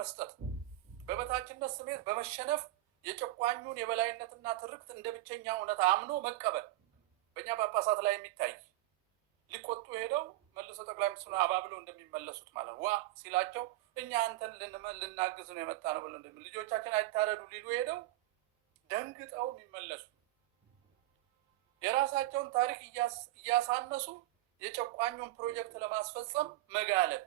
መስጠት፣ በበታችነት ስሜት በመሸነፍ የጨቋኙን የበላይነትና ትርክት እንደ ብቸኛ እውነት አምኖ መቀበል በእኛ ጳጳሳት ላይ የሚታይ ሊቆጡ ሄደው መልሶ ጠቅላይ ሚኒስትሩን አባብለው እንደሚመለሱት ማለት ዋ ሲላቸው እኛ አንተን ልናግዝ ነው የመጣ ነው ብለው እንደሚል ልጆቻችን አይታረዱ ሊሉ ሄደው ደንግጠው የሚመለሱ የራሳቸውን ታሪክ እያሳነሱ የጨቋኙን ፕሮጀክት ለማስፈጸም መጋለብ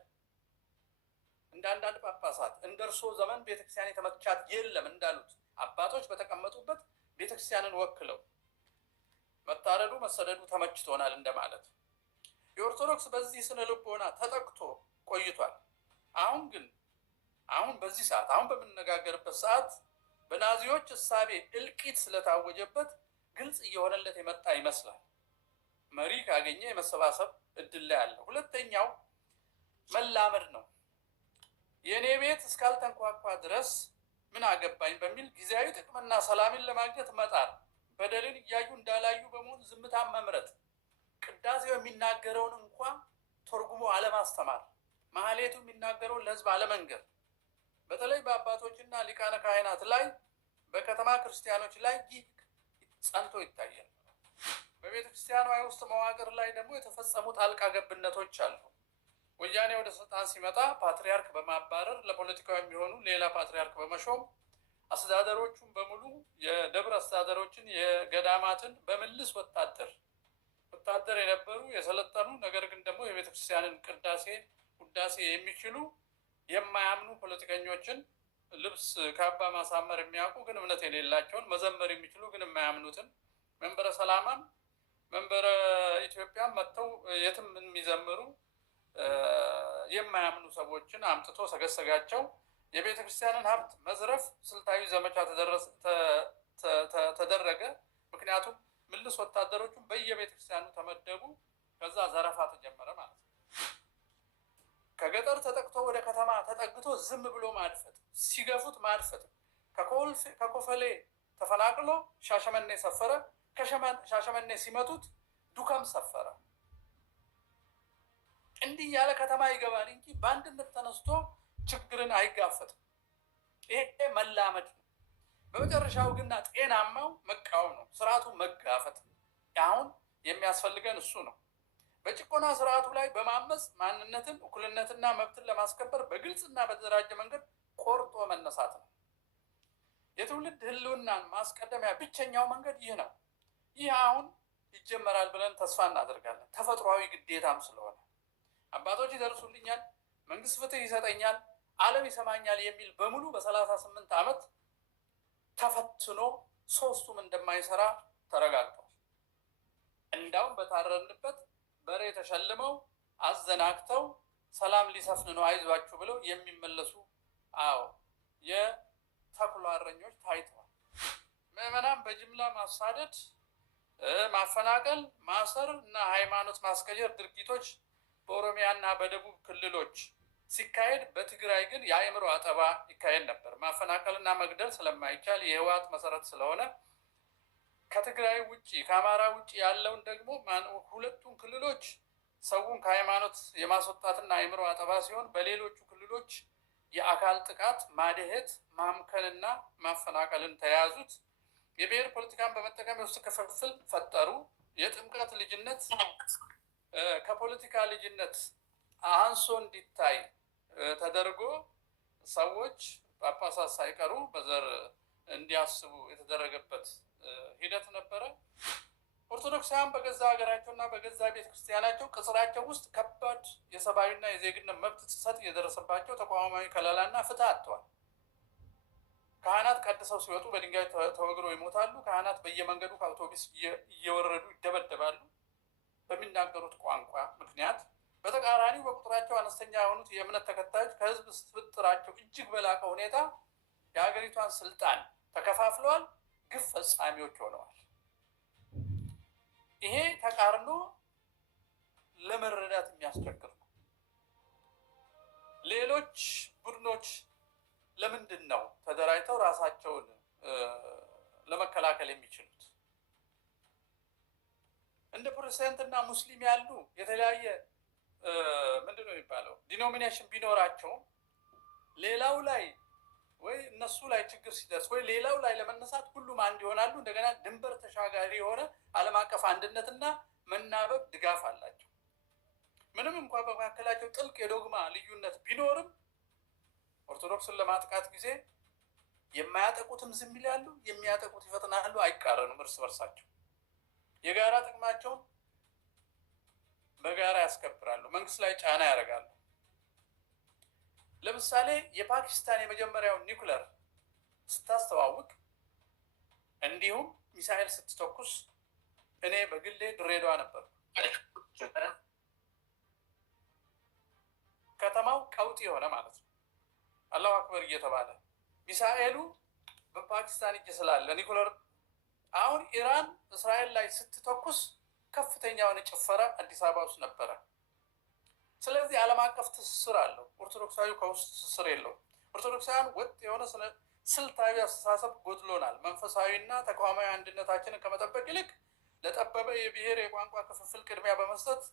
እንደ አንዳንድ ጳጳሳት እንደ እርሶ ዘመን ቤተክርስቲያን የተመቻት የለም እንዳሉት አባቶች በተቀመጡበት ቤተክርስቲያንን ወክለው መታረዱ መሰደዱ ተመችቶናል እንደማለት። የኦርቶዶክስ በዚህ ስነ ልቦና ተጠቅቶ ቆይቷል። አሁን በዚህ ሰዓት አሁን በምንነጋገርበት ሰዓት በናዚዎች እሳቤ እልቂት ስለታወጀበት ግልጽ እየሆነለት የመጣ ይመስላል። መሪ ካገኘ የመሰባሰብ እድል ላይ አለ። ሁለተኛው መላመድ ነው። የኔ ቤት እስካልተንኳኳ ድረስ ምን አገባኝ በሚል ጊዜያዊ ጥቅምና ሰላምን ለማግኘት መጣር፣ በደልን እያዩ እንዳላዩ በመሆን ዝምታን መምረጥ፣ ቅዳሴው የሚናገረውን እንኳ ተርጉሞ አለማስተማር፣ ማህሌቱ የሚናገረውን ለህዝብ አለመንገር፣ በተለይ በአባቶችና ሊቃነ ካህናት ላይ በከተማ ክርስቲያኖች ላይ ይህ ጸንቶ ይታያል። በቤተ ክርስቲያኗ ውስጥ መዋቅር ላይ ደግሞ የተፈጸሙ ጣልቃ ገብነቶች አሉ። ወያኔ ወደ ስልጣን ሲመጣ ፓትሪያርክ በማባረር ለፖለቲካው የሚሆኑ ሌላ ፓትሪያርክ በመሾም አስተዳደሮቹን በሙሉ የደብር አስተዳደሮችን የገዳማትን በምልስ ወታደር የነበሩ የሰለጠኑ ነገር ግን ደግሞ የቤተ ክርስቲያንን ቅዳሴ ውዳሴ የሚችሉ የማያምኑ ፖለቲከኞችን ልብስ ካባ ማሳመር የሚያውቁ ግን እምነት የሌላቸውን መዘመር የሚችሉ ግን የማያምኑትን መንበረ ሰላማም መንበረ ኢትዮጵያም መጥተው የትም የሚዘምሩ የማያምኑ ሰዎችን አምጥቶ ሰገሰጋቸው። የቤተ ክርስቲያንን ሀብት መዝረፍ ስልታዊ ዘመቻ ተደረገ። ምክንያቱም ምልስ ወታደሮቹን በየቤተ ክርስቲያኑ ተመደቡ። ከዛ ዘረፋ ተጀመረ ማለት ነው። ከገጠር ተጠቅቶ ወደ ከተማ ተጠግቶ ዝም ብሎ ማድፈጥ፣ ሲገፉት ማድፈጥ። ከኮፈሌ ተፈናቅሎ ሻሸመኔ ሰፈረ። ሻሸመኔ ሲመቱት ዱከም ሰፈረ። እንዲህ ያለ ከተማ ይገባል እንጂ በአንድነት ተነስቶ ችግርን አይጋፈጥም። ይሄ መላመድ ነው። በመጨረሻው ግና ጤናማው መቃወም ነው፣ ስርዓቱን መጋፈጥ። አሁን የሚያስፈልገን እሱ ነው። በጭቆና ስርዓቱ ላይ በማመፅ ማንነትን፣ እኩልነትና መብትን ለማስከበር በግልጽና በተደራጀ መንገድ ቆርጦ መነሳት ነው። የትውልድ ህልውናን ማስቀደሚያ ብቸኛው መንገድ ይህ ነው። ይህ አሁን ይጀመራል ብለን ተስፋ እናደርጋለን። ተፈጥሯዊ ግዴታም ስለሆነ አባቶች ይደርሱልኛል፣ መንግስት ፍትህ ይሰጠኛል፣ ዓለም ይሰማኛል የሚል በሙሉ በ38 ዓመት ተፈትኖ ሶስቱም እንደማይሰራ ተረጋግጧል። እንዳውም በታረንበት በሬ ተሸልመው አዘናግተው ሰላም ሊሰፍን ነው አይዟችሁ ብለው የሚመለሱ የተኩላ እረኞች ታይተዋል። ምዕመናን በጅምላ ማሳደድ፣ ማፈናቀል፣ ማሰር እና ሃይማኖት ማስቀየር ድርጊቶች በኦሮሚያና በደቡብ ክልሎች ሲካሄድ፣ በትግራይ ግን የአእምሮ አጠባ ይካሄድ ነበር። ማፈናቀልና መግደል ስለማይቻል የህወሓት መሰረት ስለሆነ ከትግራይ ውጭ ከአማራ ውጭ ያለውን ደግሞ ሁለቱን ክልሎች ሰውን ከሃይማኖት የማስወጣትና አእምሮ አጠባ ሲሆን፣ በሌሎቹ ክልሎች የአካል ጥቃት፣ ማድሄት፣ ማምከንና ማፈናቀልን ተያዙት። የብሔር ፖለቲካን በመጠቀም የውስጥ ክፍፍል ፈጠሩ። የጥምቀት ልጅነት ከፖለቲካ ልጅነት አንሶ እንዲታይ ተደርጎ ሰዎች ጳጳሳት ሳይቀሩ በዘር እንዲያስቡ የተደረገበት ሂደት ነበረ። ኦርቶዶክሳውያን በገዛ ሀገራቸውና በገዛ ቤተ ክርስቲያናቸው ቅጽራቸው ውስጥ ከባድ የሰብአዊና የዜግነት መብት ጥሰት እየደረሰባቸው ተቋማዊ ከለላና ፍትህ አጥተዋል። ካህናት ቀድሰው ሲወጡ በድንጋይ ተወግረው ይሞታሉ። ካህናት በየመንገዱ ከአውቶቡስ እየወረዱ ይደበደባሉ በሚናገሩት ቋንቋ ምክንያት። በተቃራኒው በቁጥራቸው አነስተኛ የሆኑት የእምነት ተከታዮች ከህዝብ ስብጥራቸው እጅግ በላቀ ሁኔታ የሀገሪቷን ስልጣን ተከፋፍለዋል፣ ግፍ ፈጻሚዎች ሆነዋል። ይሄ ተቃርኖ ለመረዳት የሚያስቸግር ነው። ሌሎች ቡድኖች ለምንድን ነው ተደራጅተው ራሳቸውን ለመከላከል የሚችሉት? እንደ ፕሮቴስታንት እና ሙስሊም ያሉ የተለያየ ምንድን ነው የሚባለው ዲኖሚኔሽን ቢኖራቸውም ሌላው ላይ ወይ እነሱ ላይ ችግር ሲደርስ ወይ ሌላው ላይ ለመነሳት ሁሉም አንድ ይሆናሉ። እንደገና ድንበር ተሻጋሪ የሆነ ዓለም አቀፍ አንድነትና መናበብ ድጋፍ አላቸው። ምንም እንኳን በመካከላቸው ጥልቅ የዶግማ ልዩነት ቢኖርም ኦርቶዶክስን ለማጥቃት ጊዜ የማያጠቁትም ዝም ይላሉ፣ የሚያጠቁት ይፈጥናሉ። አይቃረኑም እርስ በርሳቸው። የጋራ ጥቅማቸውን በጋራ ያስከብራሉ። መንግስት ላይ ጫና ያደርጋሉ። ለምሳሌ የፓኪስታን የመጀመሪያው ኒውክለር ስታስተዋውቅ እንዲሁም ሚሳኤል ስትተኩስ እኔ በግሌ ድሬዳዋ ነበር። ከተማው ቀውጢ የሆነ ማለት ነው። አላሁ አክበር እየተባለ ሚሳኤሉ በፓኪስታን እጅ ስላለ ኒውክለር አሁን ኢራን እስራኤል ላይ ስትተኩስ ከፍተኛ የሆነ ጭፈራ አዲስ አበባ ውስጥ ነበረ። ስለዚህ ዓለም አቀፍ ትስስር አለው። ኦርቶዶክሳዊ ከውስጥ ትስስር የለውም። ኦርቶዶክሳውያን ወጥ የሆነ ስልታዊ አስተሳሰብ ጎድሎናል። መንፈሳዊና ተቋማዊ አንድነታችንን ከመጠበቅ ይልቅ ለጠበበ የብሔር የቋንቋ ክፍፍል ቅድሚያ በመስጠት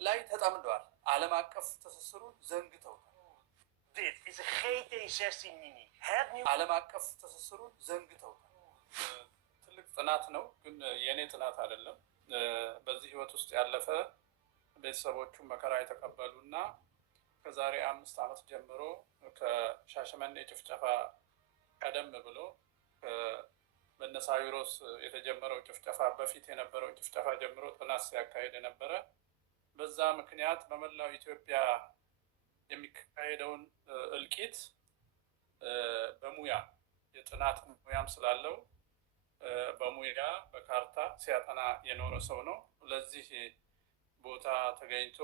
ላይ ተጠምደዋል። ዓለም አቀፍ ትስስሩን ዘንግተውታል። ዓለም አቀፍ ትስስሩን ዘንግተውታል። ትልቅ ጥናት ነው፣ ግን የእኔ ጥናት አይደለም። በዚህ ህይወት ውስጥ ያለፈ ቤተሰቦቹ መከራ የተቀበሉ እና ከዛሬ 5 ዓመት ጀምሮ ከሻሸመኔ ጭፍጨፋ ቀደም ብሎ በነሳዊሮስ የተጀመረው ጭፍጨፋ በፊት የነበረው ጭፍጨፋ ጀምሮ ጥናት ሲያካሄድ የነበረ በዛ ምክንያት በመላው ኢትዮጵያ የሚካሄደውን እልቂት በሙያ የጥናት ሙያም ስላለው በሙያ በካርታ ሲያጠና የኖረ ሰው ነው። ለዚህ ቦታ ተገኝቶ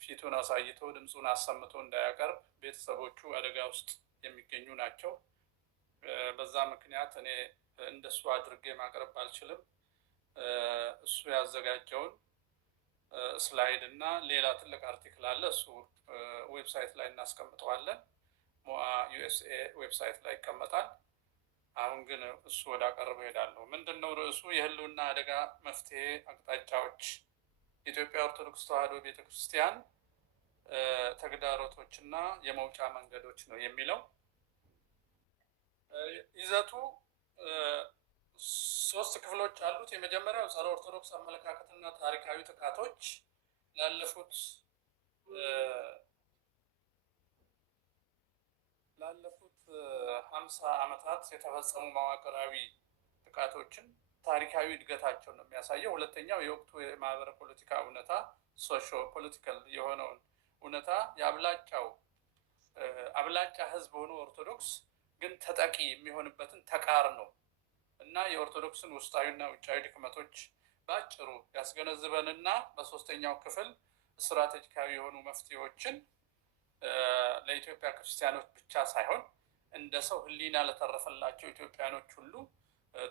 ፊቱን አሳይቶ ድምፁን አሰምቶ እንዳያቀርብ ቤተሰቦቹ አደጋ ውስጥ የሚገኙ ናቸው። በዛ ምክንያት እኔ እንደሱ አድርጌ ማቅረብ አልችልም። እሱ ያዘጋጀውን ስላይድ እና ሌላ ትልቅ አርቲክል አለ። እሱ ዌብሳይት ላይ እናስቀምጠዋለን። ሞአ ዩኤስኤ ዌብሳይት ላይ ይቀመጣል። አሁን ግን እሱ ወደ አቀረበው ሄዳለሁ። ምንድነው ርዕሱ? የህልውና አደጋ መፍትሄ አቅጣጫዎች፣ የኢትዮጵያ ኦርቶዶክስ ተዋሕዶ ቤተክርስቲያን ተግዳሮቶችና የመውጫ መንገዶች ነው የሚለው። ይዘቱ 3 ክፍሎች አሉት። የመጀመሪያው ጸረ ኦርቶዶክስ አመለካከትና ታሪካዊ ጥቃቶች ላለፉት 50 ዓመታት የተፈጸሙ መዋቅራዊ ጥቃቶችን ታሪካዊ እድገታቸውን ነው የሚያሳየው። ሁለተኛው የወቅቱ የማህበረ ፖለቲካ እውነታ ሶሾ ፖለቲካል የሆነውን እውነታ አብላጫ ህዝብ ሆኖ ኦርቶዶክስ ግን ተጠቂ የሚሆንበትን ተቃርኖ እና የኦርቶዶክስን ውስጣዊና ውጫዊ ድክመቶች በአጭሩ ያስገነዝበንና በሶስተኛው ክፍል ስትራቴጂካዊ የሆኑ መፍትሄዎችን ለኢትዮጵያ ክርስቲያኖች ብቻ ሳይሆን እንደ ሰው ህሊና ለተረፈላቸው ኢትዮጵያኖች ሁሉ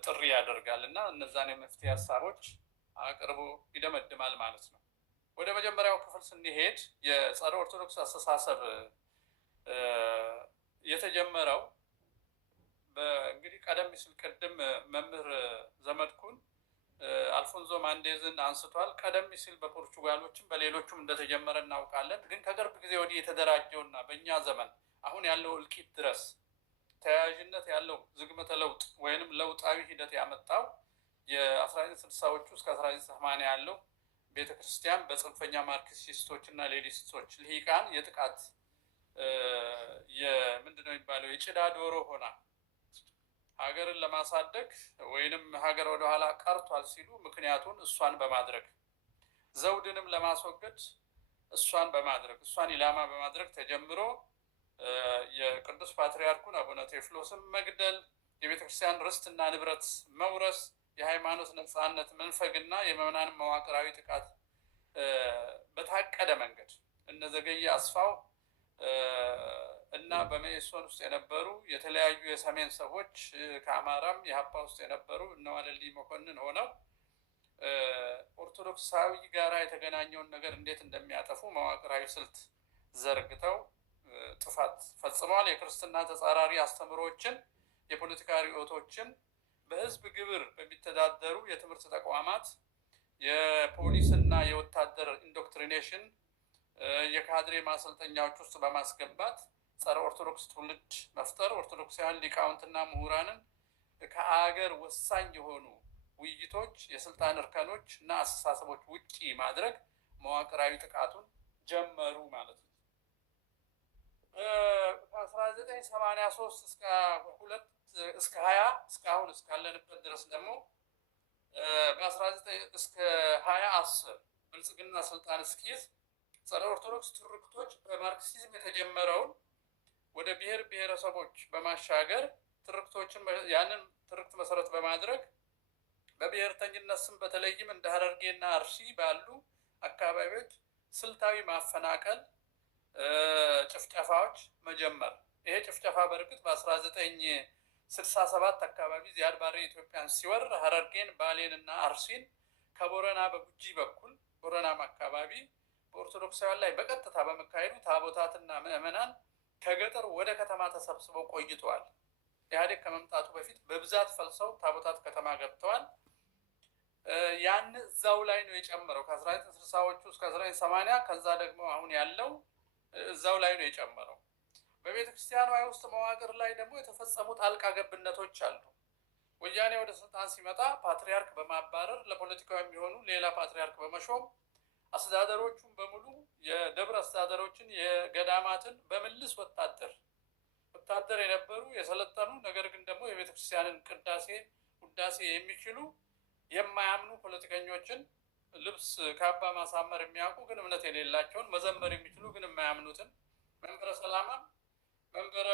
ጥሪ ያደርጋል እና እነዛን የመፍትሄ ሀሳቦች አቅርቦ ይደመድማል ማለት ነው። ወደ መጀመሪያው ክፍል ስንሄድ የጸረ ኦርቶዶክስ አስተሳሰብ የተጀመረው እንግዲህ ቀደም ሲል ቅድም መምህር ዘመድኩን አልፎንዞ ማንዴዝን አንስቷል። ቀደም ሲል በፖርቹጋሎችም በሌሎቹም እንደተጀመረ እናውቃለን። ግን ከቅርብ ጊዜ ወዲህ የተደራጀውና በእኛ ዘመን አሁን ያለው እልቂት ድረስ ተያያዥነት ያለው ዝግመተ ለውጥ ወይንም ለውጣዊ ሂደት ያመጣው የ1960ዎቹ እስከ 1980 ያለው ቤተክርስቲያን በጽንፈኛ ማርክሲስቶች እና ሌኒስቶች ልሂቃን የጥቃት ምንድነው የሚባለው የጭዳ ዶሮ ሆና ሀገርን ለማሳደግ ወይንም ሀገር ወደኋላ ቀርቷል ሲሉ ምክንያቱን እሷን በማድረግ ዘውድንም ለማስወገድ እሷን ኢላማ በማድረግ ተጀምሮ የቅዱስ ፓትርያርኩን አቡነ ቴዎፍሎስን መግደል፣ የቤተክርስቲያን ርስትና ንብረት መውረስ፣ የሃይማኖት ነፃነት መንፈግና የምዕመናን መዋቅራዊ ጥቃት በታቀደ መንገድ እነዘገየ አስፋው እና በመኢሶን ውስጥ የነበሩ የተለያዩ የሰሜን ሰዎች ከአማራም የሀፓ ውስጥ የነበሩ እነ ዋለልይ መኮንን ሆነው ኦርቶዶክሳዊ ጋራ የተገናኘውን ነገር እንዴት እንደሚያጠፉ መዋቅራዊ ስልት ዘርግተው ጥፋት ፈጽመዋል። የክርስትና ተጻራሪ አስተምሮችን፣ የፖለቲካ ርዕዮቶችን በህዝብ ግብር በሚተዳደሩ የትምህርት ተቋማት የፖሊስና የወታደር ኢንዶክትሪኔሽን የካድሬ ማሰልጠኛዎች ውስጥ በማስገባት ጸረ ኦርቶዶክስ ትውልድ መፍጠር፣ ኦርቶዶክሳውያን ሊቃውንትና ምሁራንን ከአገር ወሳኝ የሆኑ ውይይቶች፣ የስልጣን እርከኖች እና አስተሳሰቦች ውጪ ማድረግ መዋቅራዊ ጥቃቱን ጀመሩ ማለት ነው። ከ1983 እስከ 20 እስካሁን እስካለንበት ድረስ ደግሞ እስከ 2010 ብልጽግና ስልጣን እስኪይዝ ጸረ ኦርቶዶክስ ትርክቶች በማርክሲዝም የተጀመረውን ወደ ብሔር ብሔረሰቦች በማሻገር ትርክቶችን ያንን ትርክት መሰረት በማድረግ በብሔርተኝነት ስም በተለይም እንደ ሀረርጌና አርሲ ባሉ አካባቢዎች ስልታዊ ማፈናቀል፣ ጭፍጨፋዎች መጀመር። ይሄ ጭፍጨፋ በእርግጥ በ1967 አካባቢ ዚያድ ባሬ ኢትዮጵያን ሲወር ሀረርጌን፣ ባሌን እና አርሲን ከቦረና በጉጂ በኩል ቦረናም አካባቢ በኦርቶዶክሳውያን ላይ በቀጥታ በመካሄዱ ታቦታትና ምዕመናን ከገጠር ወደ ከተማ ተሰብስበው ቆይተዋል። ኢህአዴግ ከመምጣቱ በፊት በብዛት ፈልሰው ታቦታት ከተማ ገብተዋል። ያን እዛው ላይ ነው የጨመረው ከ1960ዎቹ እስከ 1980 ከዛ ደግሞ አሁን ያለው እዛው ላይ ነው የጨመረው። በቤተ ክርስቲያኗ ውስጥ መዋቅር ላይ ደግሞ የተፈጸሙ ጣልቃ ገብነቶች አሉ። ወያኔ ወደ ስልጣን ሲመጣ ፓትሪያርክ በማባረር ለፖለቲካው የሚሆኑ ሌላ ፓትሪያርክ በመሾም አስተዳደሮቹን በሙሉ የደብረ አስተዳደሮችን የገዳማትን በምልስ ወታደር የነበሩ የሰለጠኑ ነገር ግን ደግሞ የቤተ ክርስቲያንን ውዳሴ የሚችሉ የማያምኑ ፖለቲከኞችን ልብስ ካባ ማሳመር የሚያውቁ ግን እምነት የሌላቸውን መዘመር የሚችሉ ግን የማያምኑትን መንበረ ሰላማ መንበረ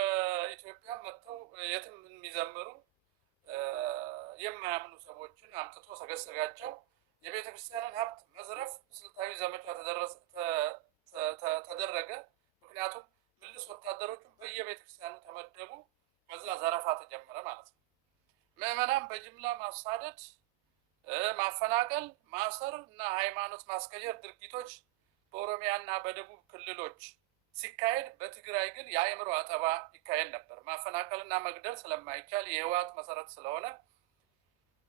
ኢትዮጵያ መጥተው የትም የሚዘምሩ የማያምኑ ሰዎችን አምጥቶ ሰገሰጋቸው። የቤተ ክርስቲያንን ሀብት መዝረፍ ስልታዊ ዘመቻ ተደረገ። ምክንያቱም ምልስ ወታደሮቹን በየቤተ ክርስቲያኑ ተመደቡ። ከዛ ዘረፋ ተጀመረ ማለት ነው። ምዕመናን በጅምላ ማሳደድ፣ ማፈናቀል፣ ማሰር እና ሃይማኖት ማስቀየር ድርጊቶች በኦሮሚያ እና በደቡብ ክልሎች ሲካሄድ፣ በትግራይ ግን የአእምሮ አጠባ ይካሄድ ነበር። ማፈናቀልና መግደል ስለማይቻል የህወሓት መሰረት ስለሆነ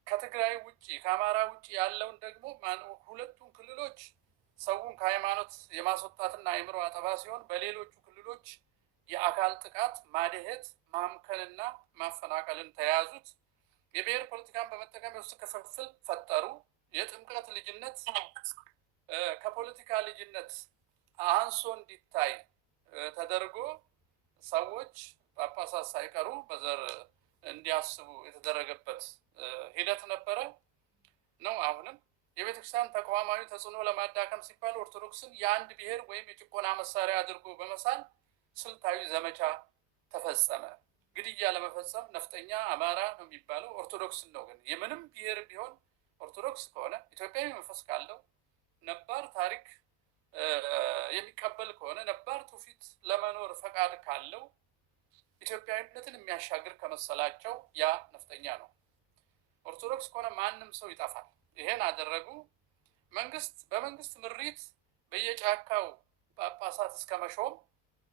ከትግራይ ውጭ ከአማራ ውጭ ያለውን ደግሞ ሁለቱን ክልሎች ሰውን ከሃይማኖት የማስወጣትና አእምሮ አጠባ ሲሆን፣ በሌሎቹ ክልሎች የአካል ጥቃት፣ ማድሄት፣ ማምከንና ማፈናቀልን ተያዙት። የብሔር ፖለቲካን በመጠቀም የውስጥ ክፍፍል ፈጠሩ። የጥምቀት ልጅነት ከፖለቲካ ልጅነት አንሶ እንዲታይ ተደርጎ ሰዎች ጳጳሳት ሳይቀሩ በዘር እንዲያስቡ የተደረገበት ሂደት ነበረ ነው። አሁንም የቤተክርስቲያን ተቋማዊ ተጽዕኖ ለማዳከም ሲባል ኦርቶዶክስን የአንድ ብሔር ወይም የጭቆና መሳሪያ አድርጎ በመሳል ስልታዊ ዘመቻ ተፈጸመ። ግድያ ለመፈጸም ነፍጠኛ አማራ ነው የሚባለው ኦርቶዶክስን ነው። ግን የምንም ብሔር ቢሆን ኦርቶዶክስ ከሆነ ኢትዮጵያዊ መንፈስ ካለው ነባር ታሪክ የሚቀበል ከሆነ ነባር ትውፊት ለመኖር ፈቃድ ካለው ኢትዮጵያዊነትን የሚያሻግር ከመሰላቸው ያ ነፍጠኛ ነው። ኦርቶዶክስ ከሆነ ማንም ሰው ይጠፋል። ይሄን አደረጉ። በመንግስት ምሪት በየጫካው ጳጳሳት እስከ መሾም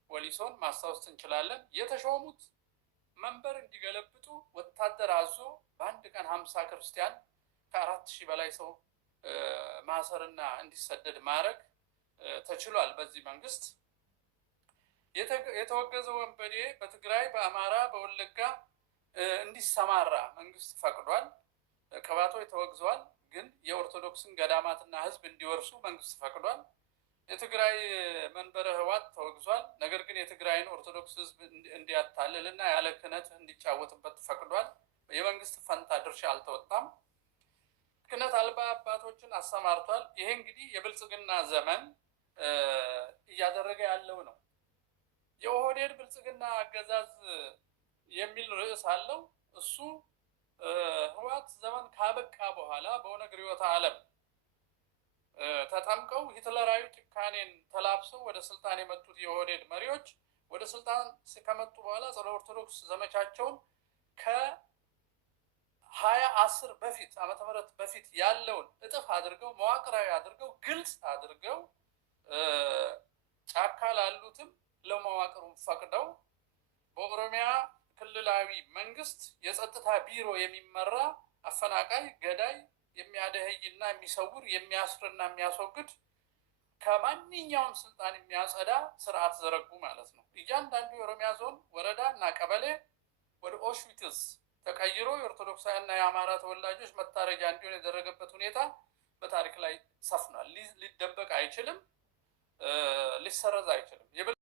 ወሊሶን ማስታወስ እንችላለን። የተሾሙት መንበር እንዲገለብጡ ወታደር አዞ በአንድ ቀን 50 ክርስቲያን ከ4000 በላይ ሰው ማሰርና እንዲሰደድ ማድረግ ተችሏል። በዚህ መንግስት የተወገዘ ወንበዴ በትግራይ፣ በአማራ፣ በወለጋ እንዲሰማራ መንግስት ፈቅዷል። ቅባቶች ተወግዘዋል። ግን የኦርቶዶክስን ገዳማትና ህዝብ እንዲወርሱ መንግስት ፈቅዷል። የትግራይ መንበረ ህወሓት ተወግዟል። ነገር ግን የትግራይን ኦርቶዶክስ ህዝብ እንዲያታልልና ያለ ክህነት እንዲጫወትበት ፈቅዷል። የመንግስት ፈንታ ድርሻ አልተወጣም። ክህነት አልባ አባቶችን አሰማርቷል። ይሄ እንግዲህ የብልጽግና ዘመን እያደረገ ያለው ነው። የኦህዴድ ብልጽግና አገዛዝ የሚል ርዕስ አለው። እሱ ህወሓት ዘመን ካበቃ በኋላ በኦነግ ርዕዮተ ዓለም ተጠምቀው ሂትለራዊ ጭካኔን ተላብሰው ወደ ስልጣን የመጡት የኦህዴድ መሪዎች ወደ ስልጣን ከመጡ በኋላ ጸረ ኦርቶዶክስ ዘመቻቸውን ከ2010 በፊት ዓመተ ምህረት በፊት ያለውን እጥፍ አድርገው መዋቅራዊ አድርገው ግልጽ አድርገው ጫካ ላሉትም ለመዋቅሩም ፈቅደው በኦሮሚያ ክልላዊ መንግስት የጸጥታ ቢሮ የሚመራ አፈናቃይ፣ ገዳይ፣ የሚያደህይና የሚሰውር፣ የሚያስርና የሚያስወግድ ከማንኛውም ስልጣን የሚያጸዳ ስርዓት ዘረጉ ማለት ነው። እያንዳንዱ የኦሮሚያ ዞን፣ ወረዳ እና ቀበሌ ወደ ኦሽዊትስ ተቀይሮ የኦርቶዶክሳውያንና የአማራ ተወላጆች መታረጃ እንዲሆን የደረገበት ሁኔታ በታሪክ ላይ ሰፍኗል። ሊደበቅ አይችልም፣ ሊሰረዝ አይችልም።